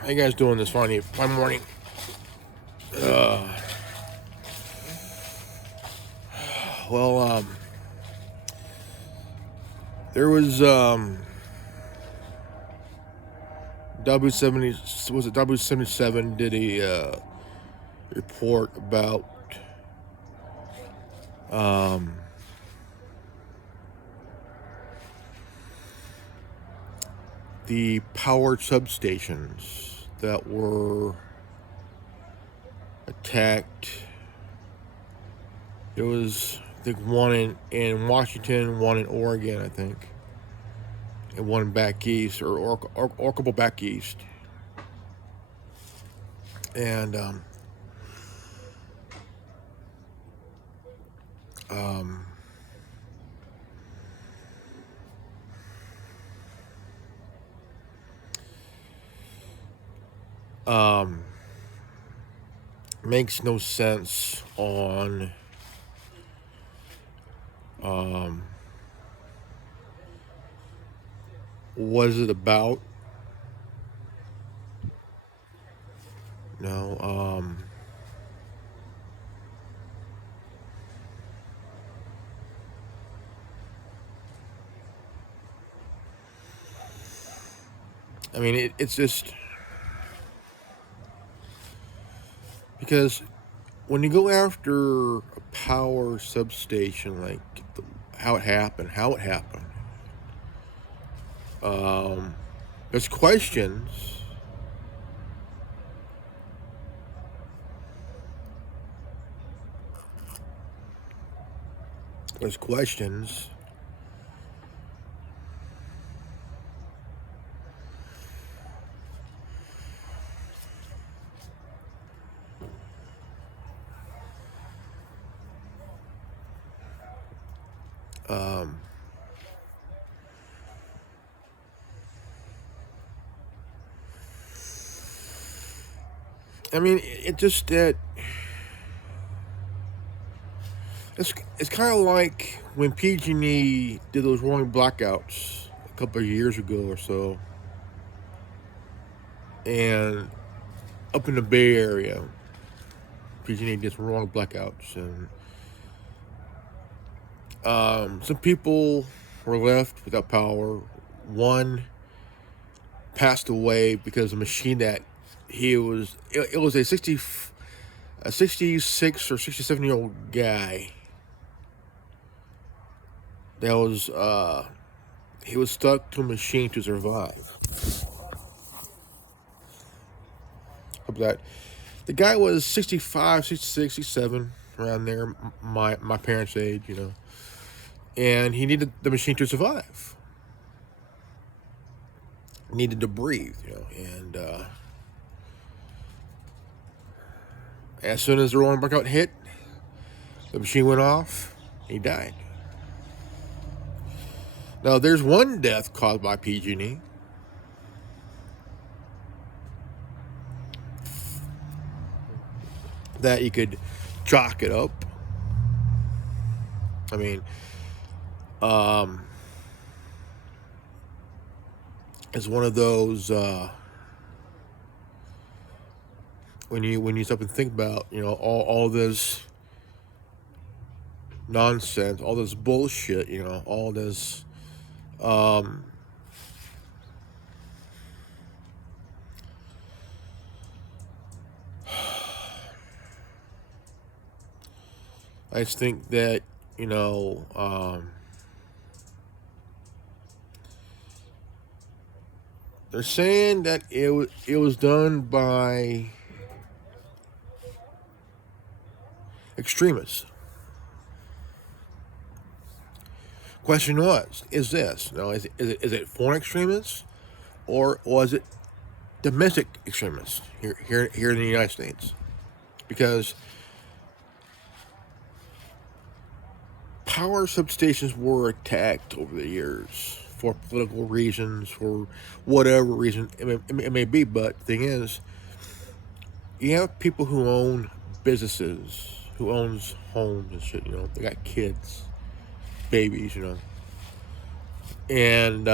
How you guys doing this fine morning? Uh, well, there was W70. Was it W77? Did a report about um, the power substations that were attacked. There was, I think, one in Washington, one in Oregon, I think, and one back east, or a couple back east. And um, um, makes no sense on what is it about. No, I mean, it's just because when you go after a power substation, like how it happened, there's questions. There's questions. I mean, it just that it's kind of like when PG&E did those rolling blackouts a couple of years ago or so, and up in the Bay Area, PG&E did some rolling blackouts, and some people were left without power. One passed away because the machine that it was a 66 or 67-year-old guy that was he was stuck to a machine to survive. Of that, the guy was 65, 66, 67, around there, my parents' age, and he needed the machine to survive. Needed to breathe, and as soon as the rolling blackout hit, the machine went off. He died. Now, there's one death caused by PG&E. That you could chalk it up. I mean, it's one of those when you stop and think about all this nonsense, all this bullshit, all this I just think that they're saying that it was done by extremists. Question is this: is it foreign extremists, or was it domestic extremists here in the United States? Because power substations were attacked over the years for political reasons, for whatever reason it may be. But the thing is, you have people who own businesses, who owns homes and shit. They got kids, babies, and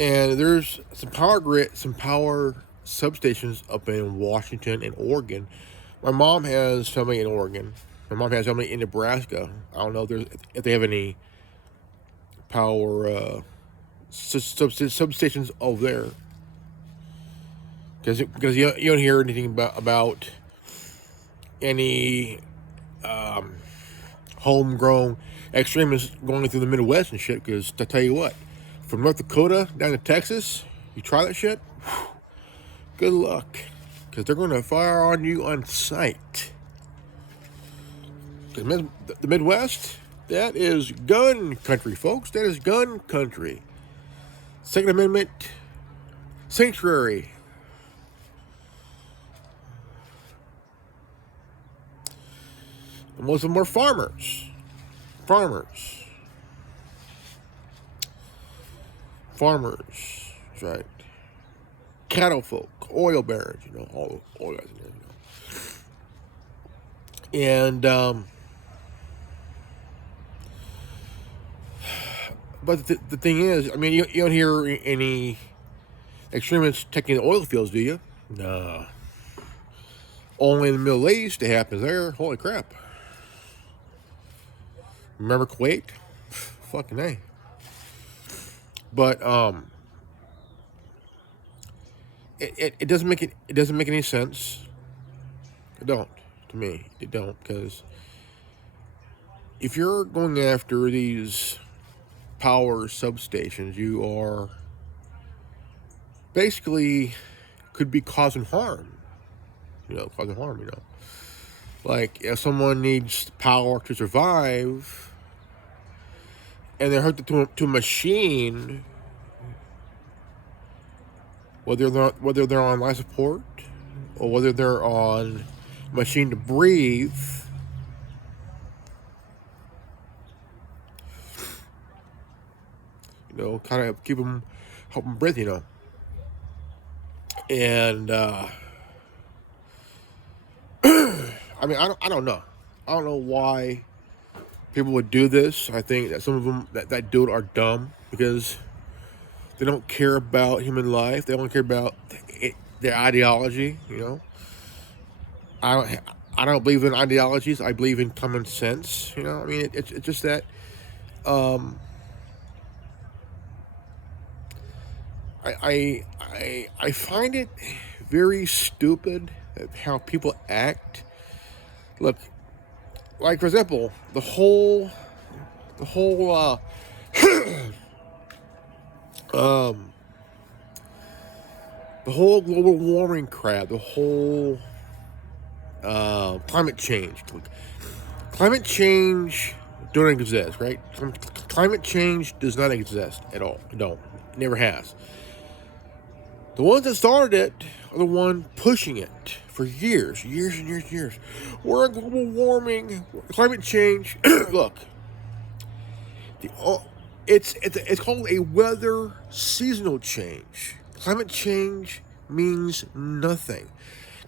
And there's some power substations up in Washington and Oregon. My mom has family in Oregon. My mom has family in Nebraska. I don't know if they have any power substations over there, because you don't hear anything about any homegrown extremists going through the Midwest and shit. Because to tell you what, from North Dakota down to Texas, you try that shit, good luck, because they're going to fire on you on sight. The Midwest, that is gun country, folks. That is gun country. Second Amendment sanctuary. And most of them are farmers. Farmers. That's right. Cattle folk, oil barons, all the oil guys in there, And, but the thing is, I mean, you don't hear any extremists taking the oil fields, do you? No. Only in the Middle East it happens there. Holy crap. Remember Kuwait? Fucking A. But it doesn't make any sense. It don't, to me. It don't, because if you're going after these power substations, you are basically could be causing harm. Like if someone needs power to survive and they're hooked to a machine, whether they're on life support or whether they're on machine to breathe, kind of help them breathe, And I mean, I don't know. I don't know why people would do this. I think that some of them that do it are dumb because they don't care about human life. They don't care about their ideology. I don't believe in ideologies. I believe in common sense. I mean, it's just that. I find it very stupid how people act. Look, like for example, the whole the whole global warming crap, the whole climate change. Climate change don't exist, right? Climate change does not exist at all. No, never has. The ones that started it are the one pushing it for years. We're in global warming, climate change. Look, it's called a weather seasonal change. Climate change means nothing.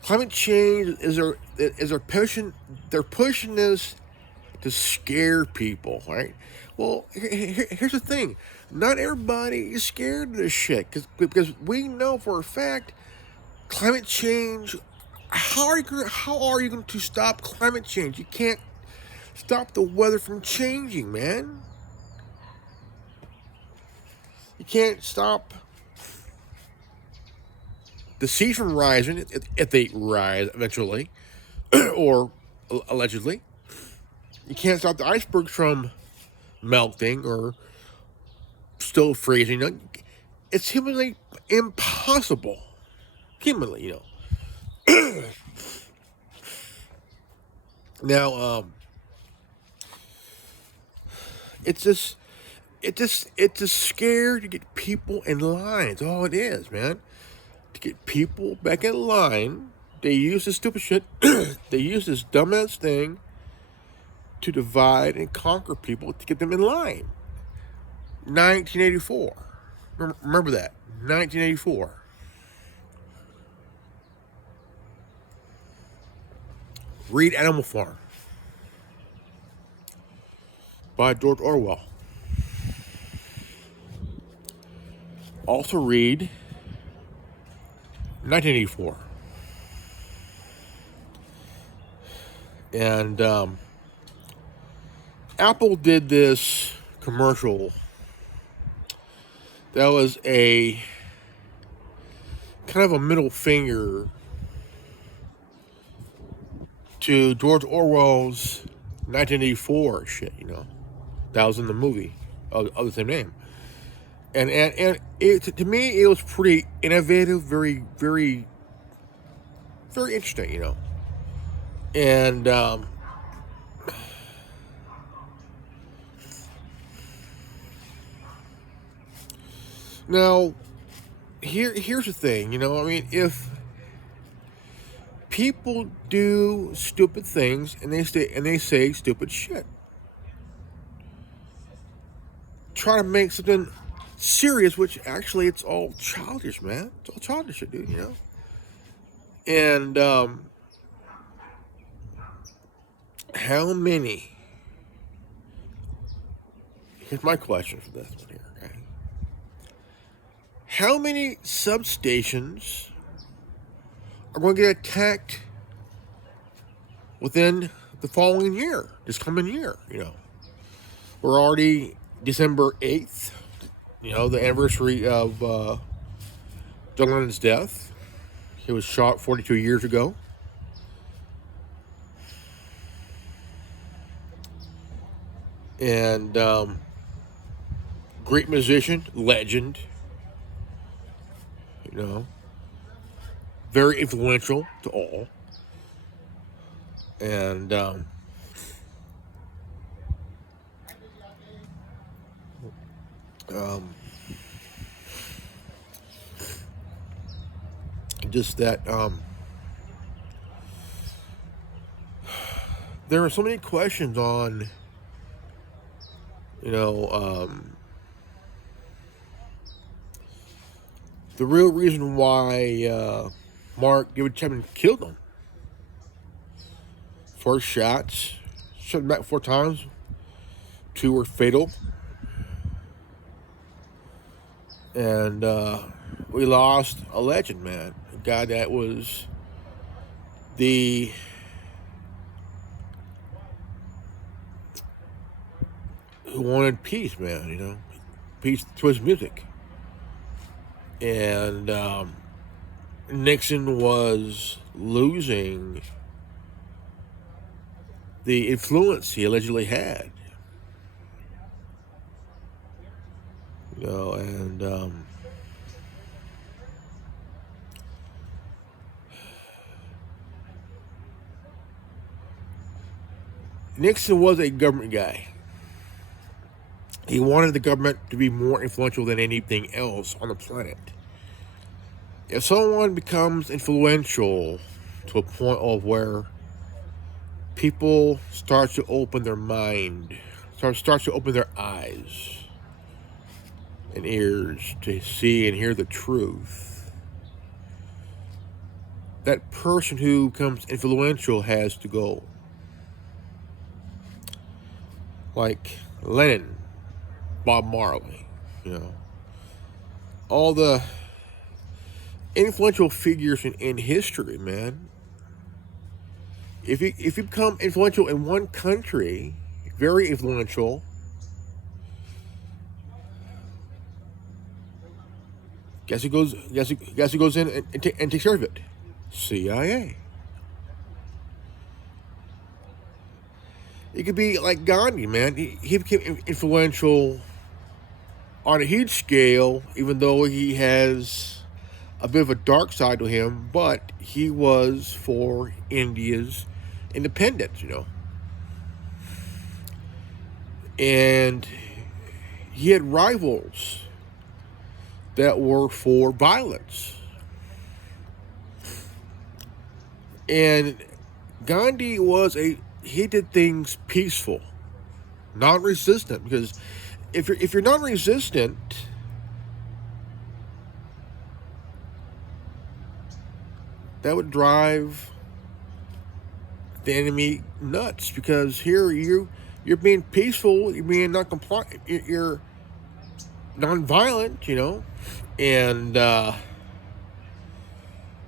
Climate change is their pushing. They're pushing this to scare people, right? Well, here's the thing. Not everybody is scared of this shit because we know for a fact climate change. How are you going to stop climate change? You can't stop the weather from changing, man. You can't stop the seas from rising if they rise eventually, or allegedly. You can't stop the icebergs from melting or still freezing. It's humanly impossible. Humanly, Now, it's just scared to get people in line. That's all it is, man. To get people back in line, they use this stupid shit. They use this dumbass thing to divide and conquer people to get them in line. 1984. Remember that. 1984. Read Animal Farm by George Orwell. Also read 1984. And Apple did this commercial that was a kind of a middle finger to George Orwell's 1984 shit, That was in the movie of the same name. And it, to me, it was pretty innovative, very, very, very interesting, And now, here's the thing, I mean, if people do stupid things and they say stupid shit, try to make something serious, which actually it's all childish, man. It's all childish shit, dude, And how many? Here's my question for this one here. Okay? How many substations are going to get attacked within the following year, this coming year? We're already December 8th. The anniversary of John Lennon's death. He was shot 42 years ago. And great musician, legend, very influential to all. And just that there are so many questions on the real reason why Mark David Chapman killed him. 4 shots, shot him back 4 times. 2 were fatal. And we lost a legend, man. A guy that was who wanted peace, man, peace to his music. And Nixon was losing the influence he allegedly had. And Nixon was a government guy. He wanted the government to be more influential than anything else on the planet. If someone becomes influential to a point of where people start to open their mind, start to open their eyes and ears to see and hear the truth, that person who becomes influential has to go. Like Lennon, Bob Marley, all the influential figures in history, man. If you become influential in one country, very influential, guess who goes in and takes care of it? CIA. It could be like Gandhi, man. He became influential on a huge scale, even though he has a bit of a dark side to him, but he was for India's independence, And he had rivals that were for violence. And Gandhi he did things peaceful, non-resistant, because if you're non-resistant, that would drive the enemy nuts, because here you're being peaceful, you're being not compliant, you're nonviolent, you know, and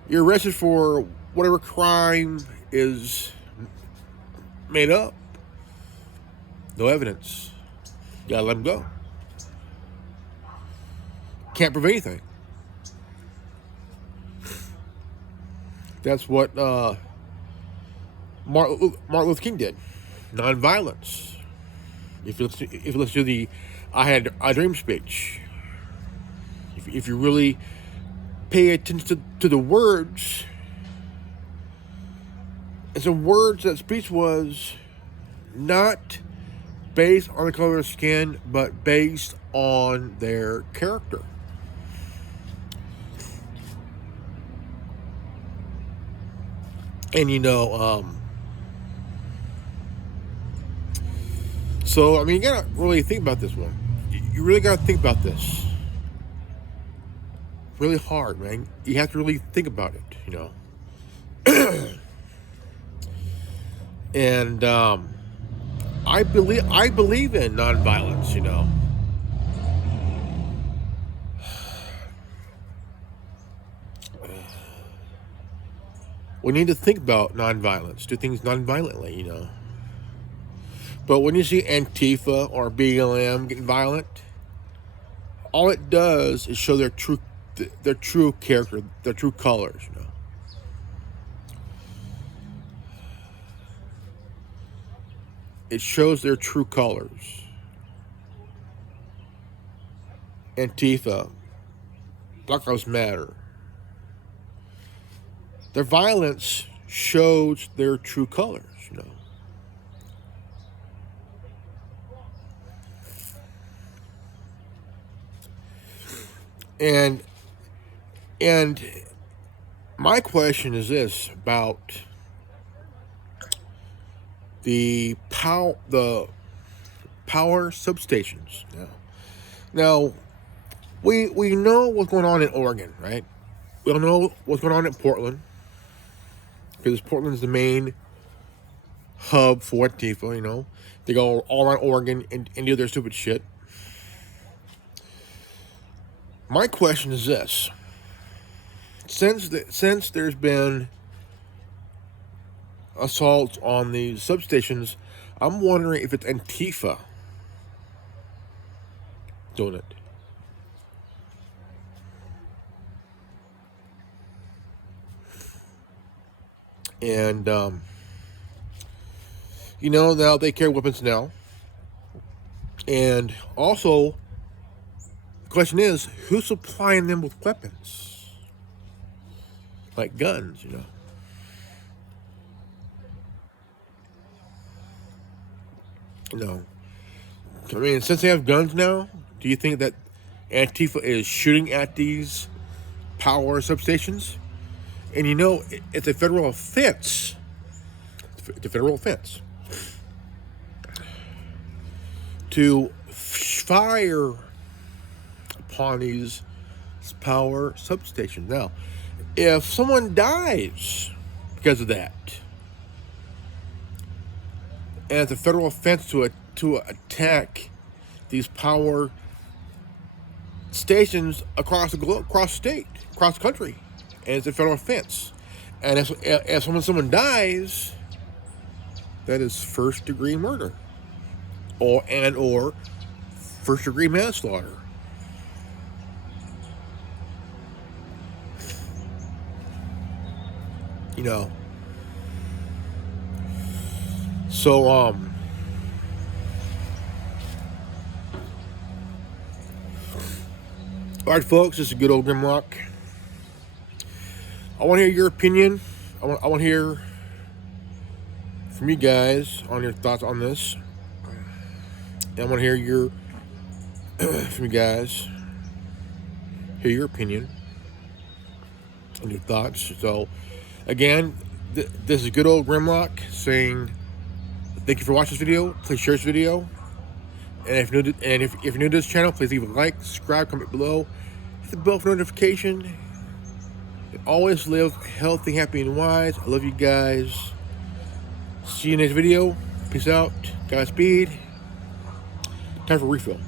you're arrested for whatever crime is made up. No evidence. You gotta let them go. Can't prove anything. That's what Martin Luther King did. Nonviolence. If you listen to the "I Had a Dream" speech, if you really pay attention to the words, and some words that speech was not based on the color of skin, but based on their character. And so I mean, you gotta really think about this one. You really gotta think about this really hard, man. You have to really think about it, And I believe in nonviolence, We need to think about nonviolence, do things nonviolently, But when you see Antifa or BLM getting violent, all it does is show their true character, their true colors, It shows their true colors. Antifa, Black Lives Matter. Their violence shows their true colors, And my question is this about the power substations. Now we know what's going on in Oregon, right? We don't know what's going on in Portland, because Portland's the main hub for Antifa. They go all around Oregon and do their stupid shit. My question is this: since there's been assaults on these substations, I'm wondering if it's Antifa doing it. And now they carry weapons now. And also, the question is, who's supplying them with weapons? Like guns, I mean, since they have guns now, do you think that Antifa is shooting at these power substations? And it's a federal offense. It's a federal offense to fire upon these power substations. Now, if someone dies because of that, and it's a federal offense to attack these power stations across the globe, across the state, across the country, and it's a federal offense. And if someone dies, that is first-degree murder, or first-degree manslaughter. So all right, folks, this is a good old Grimlock. I want to hear your opinion. I want to hear from you guys on your thoughts on this. And I want to hear from you guys, hear your opinion and your thoughts. So, again, this is good old Grimlock saying thank you for watching this video. Please share this video. And if you're new to this channel, please leave a like, subscribe, comment below, hit the bell for notification. And always live healthy, happy, and wise. I love you guys. See you in the next video. Peace out. Godspeed. Time for refill.